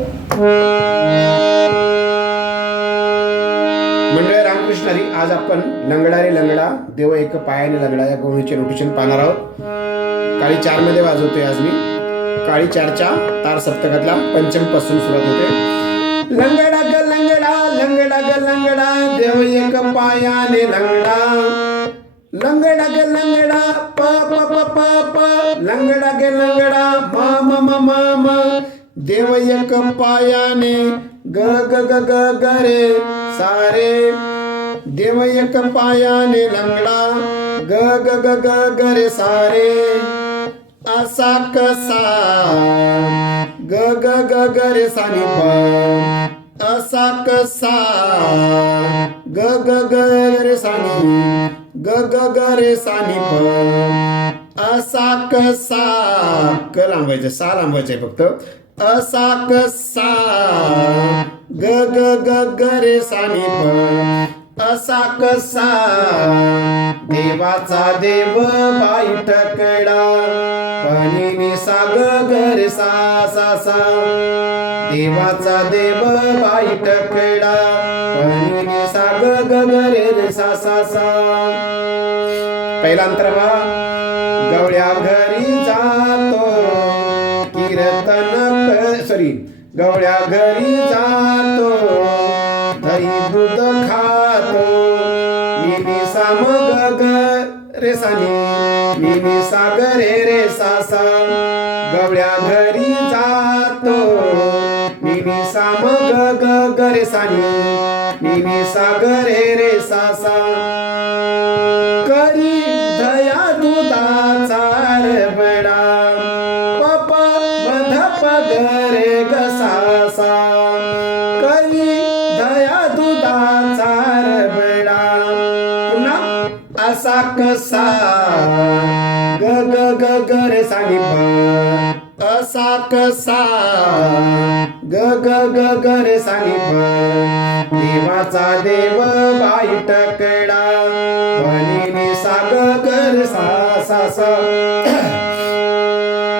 मंडळ रामकृष्ण हरी. आज आपण लंगडा रे लंगडा देव एक पायाने लंगडा या गोणीचे नोटेशन पाहणार आहोत. काळी 4 मध्ये वाजवतोय आज मी. काळी 4च्या तार सप्तकातला पंचम पासून सुरुवात होते. लंगडा ग लंगडा, लंगडा ग लंगडा, देव एक पायाने लंगडा. लंगडा ग लंगडा, प प प प प, लंगडा ग लंगडा, म म म म म, देव एक पायाने ग ग ग ग ग रे सारे. देव एक पायाने लंगडा ग ग ग ग ग रे सारे. असा कसा ग ग ग ग रे सानी प. असा कसा ग ग ग रे सानी ग ग ग रे सानी प. असा कसा क लांबायचं, सा लांबायचं फक्त. असा कसा ग ग ग ग रे सानी प. असा कसा देवाचा देव बाई टकडा. पणी सा ग ग रे सा सा सा. देवाचा देव बाई टकडा. पणी सा ग ग ग रे सा सा सा. पहिला अंतर बा. गवळ्या घरी जातो कीर्तन सॉरी गवळ्या घरी जातो दही दूध खातो. मिनी सा म ग ग रे सानी, मिनी सा ग रे रे सा सा. गवळ्या घरी जातो मिनी सा म ग ग ग रे सानी, मिनी सा ग रे रे सा सा. करी दया दुधाचा रबडा, पप मधप ग रे ग सा सा. करी दया दुधाचा रबडा. पुन्हा असा कसा ग ग ग ग रे सानी प. असा कसा ग ग ग ग रे सानी प. देवाचा देव बाई टकडा. पणी सा ग ग रे सा सा सा.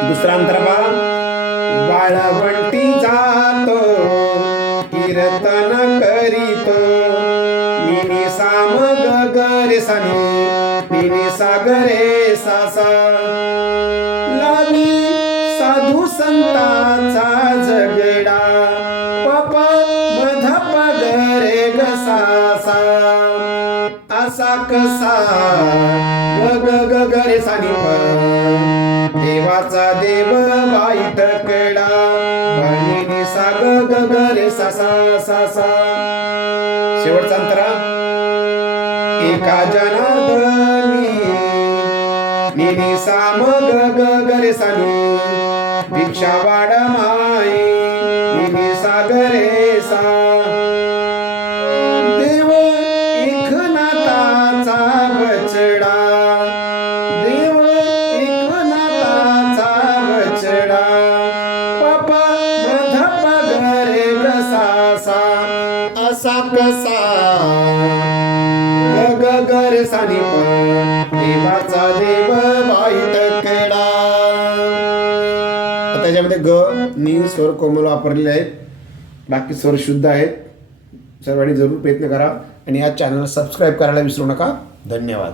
दुसरा अंतर बा. वाळवंटी जातो कीर्तन करीतो. मिनी सा म ग ग रे सानी, मिनी सा ग रे सा सा. लावी साधू संतांचा झगडा. पप मधप ग रे ग सा सा. असा कसा ग ग ग ग रे सानी प. देवाचा देव बाई टकडा. पणी सा ग ग ग रे सा सा सा सा. शेवटचा अंतरा. एका जनार्दनी निनी सा म ग ग ग रे सानी. भिक्षा वाड माई निनी सा ग रे सा. देव एकनाथाचा बचडा. देव एकनाथाचा बचडा. पप मधप ग रे ग सा सा. असा कसा ग ग ग रे सानी प. देवाचा देव बाई टकडा. त्याच्यामध्ये ग नी स्वर कोमल वापरलेले आहेत. बाकी स्वर शुद्ध आहेत. सर्वांनी जरूर प्रयत्न करा आणि या चॅनलला सबस्क्राईब करायला विसरू नका. धन्यवाद.